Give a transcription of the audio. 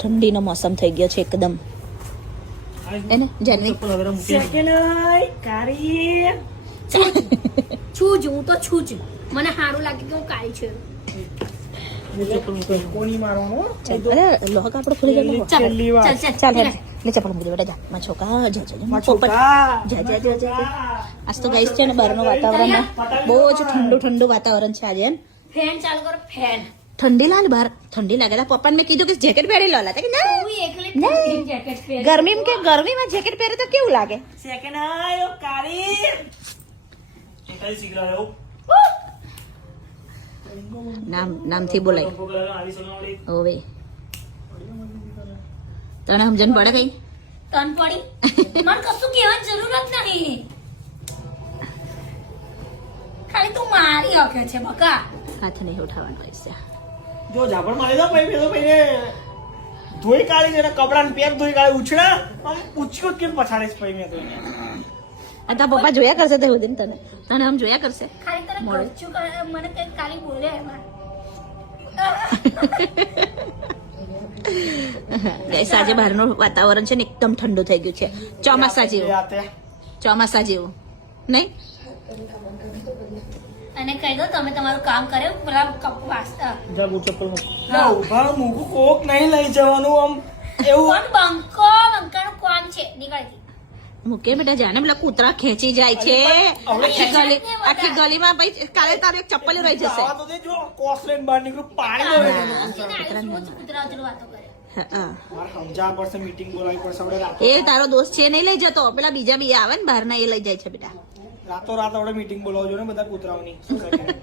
ઠંડીનો મોસમ થઈ ગયો છે એકદમ. એને જાનવી છું જ હું તો છું જ. મને સારું લાગે કે હું કાળી છું. કોની મારવાનો અરે લોક આપણો ખુલી ગયો. છેલ્લી વાર ચાલ લે ચપ્પલ મૂકી દે બેટા જા માં છોકરા જા આજ તો ગાઈસ છે ને બહારનું વાતાવરણ બહુ જ ઠંડુ વાતાવરણ છે આજે. ફેન ચાલુ કરો ફેન. ઠંડી લાગે બહાર ઠંડી લાગે તા પપ્પાને મેં કીધું કે જેકેટ પહેરી લો લા કે ના હું એકલી જેકેટ પહેર. ગરમીમાં જેકેટ પહેરે તો કેવું લાગે. સેકન્ડ આયો કાળી કઈ શીખરાયો નામથી બોલાય ઓવે તને સમજણ પડે કઈ તન પડી મને કશું કહેવાની જરૂર જ નહીં. ખાલી તું મારી હકે છે બકા. હાથ નહીં ઉઠાવવાનો હોય છે. જો ઝાપડ મારી દો ભાઈ પેલો ભાઈને ધોઈ કાઢી છે કપડા ને પેર ધોઈ કાઢી ઉછળા આમ ઉછકો કેમ પછાડે છે ભાઈ મેં તો આ તારા પપ્પા જોયા કરશે તે સુધી તને આમ જોયા કરશે. ખાલી તને ગચ્ચું મને કઈ કાલી બોલે એમાં. ગાઈસ આજે બહારનું વાતાવરણ છે ને એકદમ ઠંડુ થઈ ગયું છે. ચોમાસા જેવું નહીં. અને કહી દો તમે તમારું કામ કર્યું પેલા કપ વાસતા જબ ચપ્પલ ના ઉભા મૂકું કોક નહીં લઈ જવાનું આમ એવું કોણ બંકાનું કોણ છે નીકળતી મૂકે બેટા જાને પેલા કૂતરા ખેંચી જાય છે આખી ગલીમાં ભાઈ કાલે તારું એક ચપ્પલ રહી જશે. ખાવા તો દેજો કોસલેન બહાર નીકળું પાણી દોરે કૂતરા વાતો કરે. મારે સમજાવવા પડશે મીટિંગ બોલાવી પડશે આપણે રાતો એ તારો દોસ્ત છે નહીં લઈ જતો પેલા બીજા બી આવે ને બહાર ના એ લઈ જાય છે બેટા. રાતો રાત આપણે મીટિંગ બોલાવજો ને બધા કૂતરાઓની સોસાયટીની